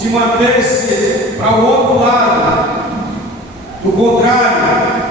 se mantesse para o outro lado, do contrário,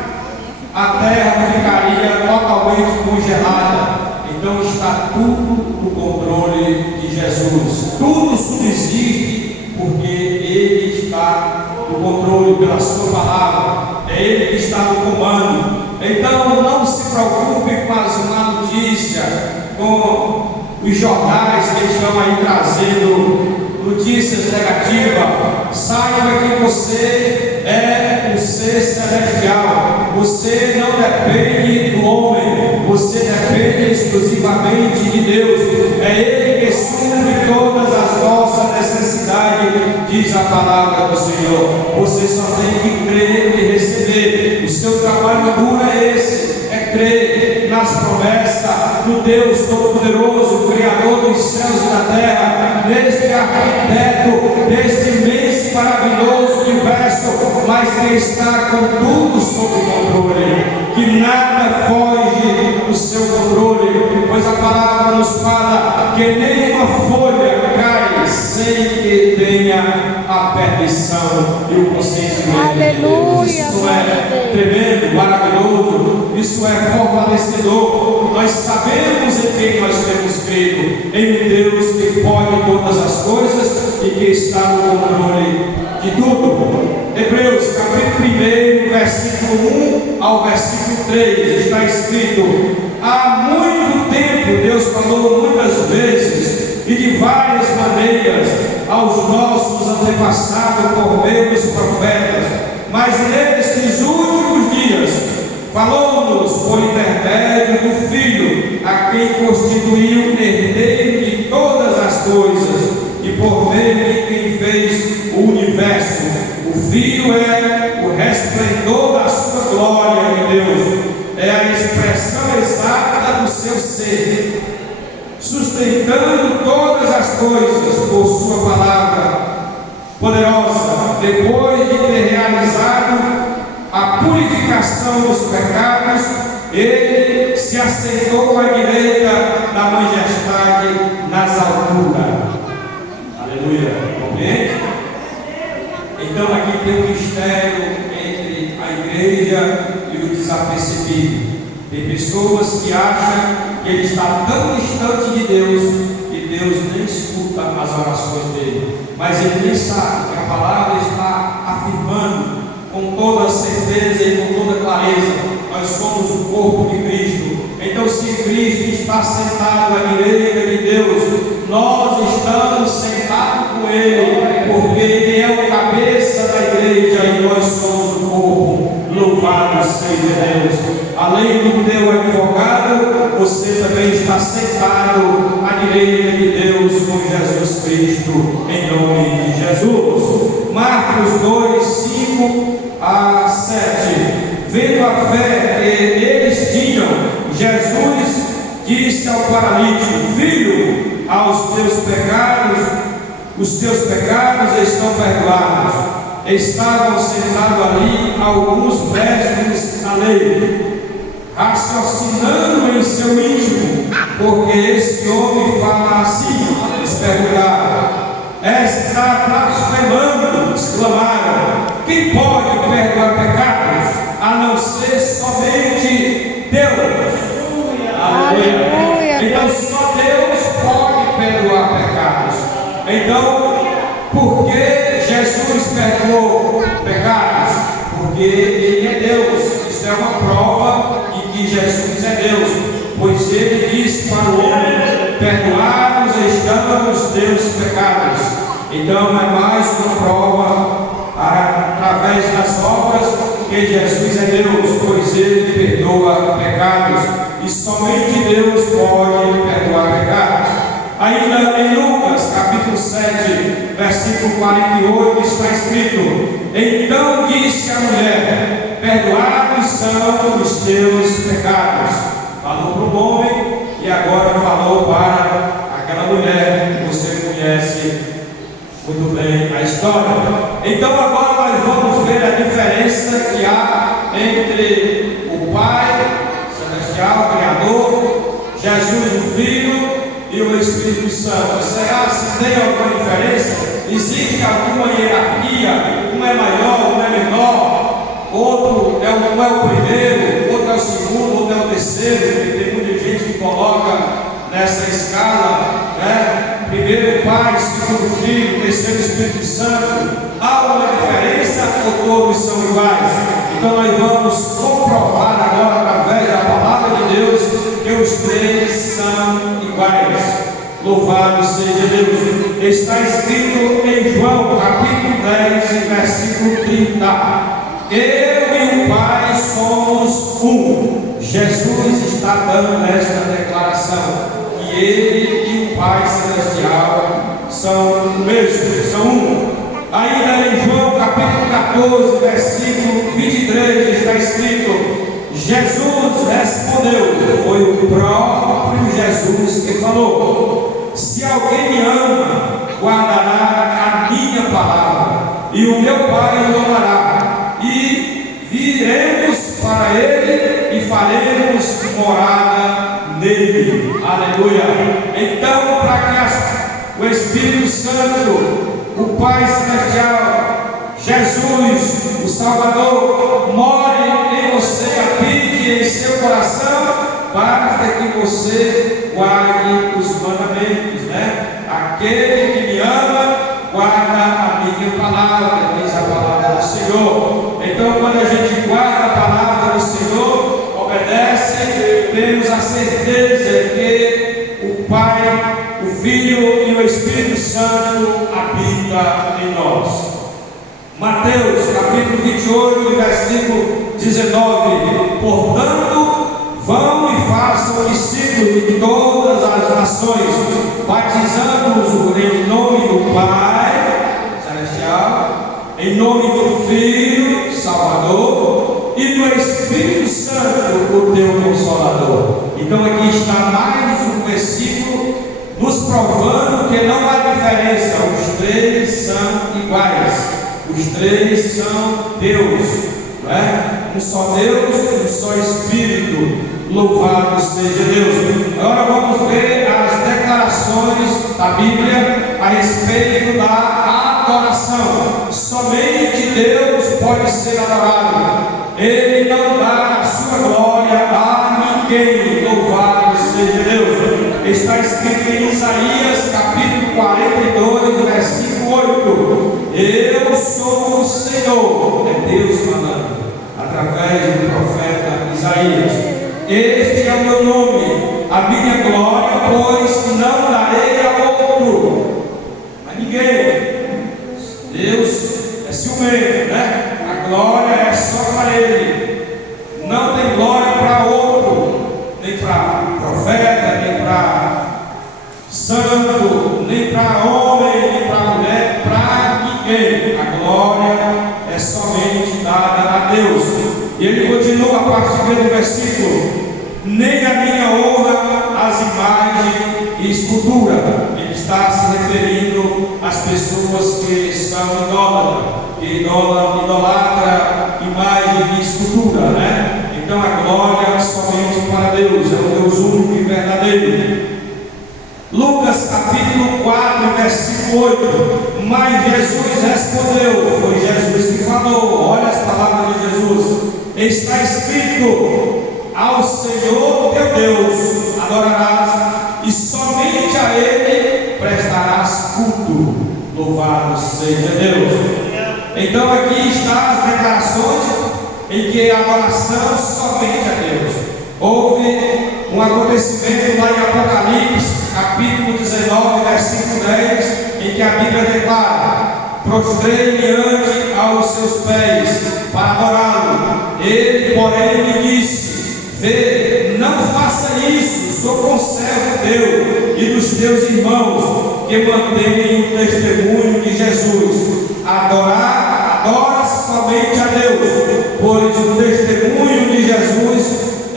a terra ficaria totalmente congelada. Então está tudo no controle de Jesus. Tudo subsiste porque Ele está no controle pela sua palavra. É Ele que está no comando. Então não se preocupe com as má notícias, com os jornais que estão aí trazendo notícias negativas. Saiba que você é um ser celestial. Você não depende do homem, você depende exclusivamente de Deus. É Ele que supre todas as nossas necessidades, diz a palavra do Senhor. Você só tem que crer e receber. O seu trabalho duro é esse, é crer nas promessas do Deus Todo-Poderoso, Criador dos céus e da terra, neste arquiteto, deste imenso e maravilhoso universo, mas que está com tudo sob controle, que nada foge do seu controle, pois a palavra nos fala que nenhuma folha cai sem que tenha a permissão e o consentimento de Deus. Isso é tremendo, maravilhoso, isso é fortalecedor. Nós sabemos em quem nós temos crido, em Deus que pode todas as coisas e que está no controle de tudo. Hebreus capítulo 1, versículo 1 ao versículo 3, está escrito: há muito tempo Deus falou muitas vezes e de várias maneiras aos nossos antepassados por meio dos profetas, mas nestes últimos dias falou-nos por intermédio do Filho, a quem constituiu herdeiro de todas as coisas e por meio de quem fez o universo. O Filho é o resplendor da sua glória em Deus, é a expressão exata do seu ser, sustentando todas as coisas por sua palavra poderosa. Depois de ter realizado a purificação dos pecados, Ele se assentou à direita da majestade nas alturas. Aleluia. Compreende? Então aqui tem um mistério entre a igreja e o desapercebido. Tem pessoas que acham que ele está tão distante de Deus que Deus nem escuta as orações dele, mas ele nem sabe que a palavra está afirmando com toda certeza e com toda clareza: nós somos o corpo de Cristo. Então, se Cristo está sentado à direita de Deus, nós estamos sentados com Ele, porque Ele é o cabeça da igreja e nós somos o corpo. Louvado seja Deus. Além do teu advogado, você também está sentado à direita de Deus com Jesus Cristo, em nome de Jesus. Marcos 2, 5 a 7. Vendo a fé que eles tinham, Jesus disse ao paralítico: filho, os teus pecados estão perdoados. Estavam sentados ali alguns mestres da lei, raciocinando em seu íntimo, porque esse homem fala assim. Eles perguntaram: está blasfemando? Exclamaram: quem pode perdoar pecados a não ser somente Deus? Aleluia. Então só Deus pode perdoar pecados. Então, por que Jesus perdoou pecados? Porque Ele é Deus. Isso é uma prova de que Jesus é Deus, pois Ele disse para o homem: perdoados estão os teus pecados. Então é mais uma prova, através das obras, que Jesus é Deus, pois Ele perdoa pecados, e somente Deus pode perdoar pecados. Ainda em Lucas capítulo 7, versículo 48, está escrito: então disse a mulher: perdoados são os teus pecados. Falou para o homem e agora falou para aquela mulher que você conhece muito bem a história. Então agora nós vamos ver a diferença que há entre o Pai Celestial, Criador, Jesus o Filho e o Espírito Santo. Será se tem alguma diferença? Existe existe alguma hierarquia, um é maior, um é menor, outro um é o primeiro, outro é o segundo, outro é o terceiro, porque tem muita gente que coloca nessa escala, né? Primeiro o Pai, segundo o Filho, terceiro o Espírito Santo. Há uma diferença ou todos são iguais? Então nós vamos comprovar agora, através da palavra de Deus, que os três são iguais. Louvado seja Deus. Está escrito em João, capítulo 10, versículo 30. Eu e o Pai somos um. Jesus está dando esta declaração, que Ele e o Pai Celestial são o mesmo, são um. Ainda em João capítulo 14, versículo 23, está escrito: Jesus respondeu, foi o próprio Jesus que falou: se alguém me ama, guardará a minha palavra, e o meu Pai o amará, e viremos para ele e faremos morada nele. Aleluia. Então, para que o Espírito Santo, o Pai Celestial, Jesus, o Salvador, more em você, habite em seu coração, basta que você guarde os mandamentos, né? Aquele que me ama, guarda a minha palavra, diz a palavra do Senhor. Então, quando a gente guarda a palavra do Senhor, obedece, temos a certeza que o Pai, o Filho e o Espírito Santo habitam em nós. Mateus capítulo 28, versículo 19: portanto, vão e façam discípulos de todas as nações, batizando-os em nome do Pai Celestial, em nome do Filho Salvador e do Espírito Santo, o teu Consolador. Então aqui está mais um versículo nos provando que não há diferença, os três são iguais, os três são Deus, não é? Um só Deus, um só Espírito, louvado seja Deus. Agora vamos ver as declarações da Bíblia a respeito da adoração. Somente Deus pode ser adorado, Ele não dá a sua glória a ninguém, louvado seja Deus. Está escrito em Isaías capítulo 42, versículo 8: eu sou o Senhor, é Deus falando através do profeta Isaías. Este é o meu nome, a minha glória, pois não darei a outro, a ninguém. Deus é ciumento, né? A glória é só para Ele, não tem glória para outro, nem para profeta, nem para santo, nem para homem, nem para mulher, para ninguém. A glória é somente dada a Deus. E ele continua a partir do versículo: nem a minha honra as imagens e escultura. Ele está se referindo às pessoas que são idólatras, que idolatra imagem e escultura, né? Então a glória é somente para Deus, é o Deus único e verdadeiro. Lucas capítulo 4, versículo 8: mas Jesus respondeu, foi Jesus que falou, olha as palavras de Jesus: está escrito, ao Senhor teu Deus adorarás, e somente a Ele prestarás culto. Louvado seja Deus. Então aqui estão as declarações em que a adoração somente a Deus. Houve um acontecimento lá em Apocalipse capítulo 19, versículo 10, em que a Bíblia declara: prostrei-me ante aos seus pés para adorá-lo. Ele, porém, me disse: vê, não faça isso, sou conservo teu e dos teus irmãos que mantêm o testemunho de Jesus. Adora somente a Deus, pois o testemunho de Jesus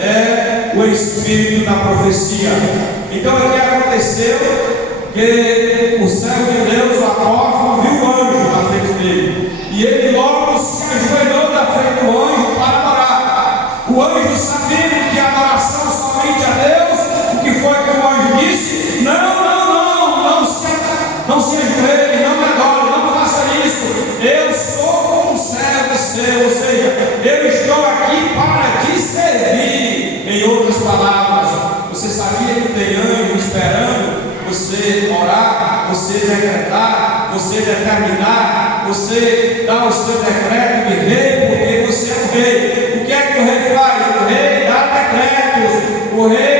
é o espírito da profecia. Então aqui aconteceu que o servo de Deus, o apóstolo, viu o anjo na frente dele, e ele logo se ajoelhou na frente do anjo para adorar. O anjo, sabendo que a adoração somente a Deus, o que foi que o anjo disse? Não se ajoelhe, não me adore, não faça sempre tem anjo esperando você orar, você decretar, você determinar, você dar o seu decreto de rei, porque você é o rei. O que é que o rei faz? O rei dá decretos, o rei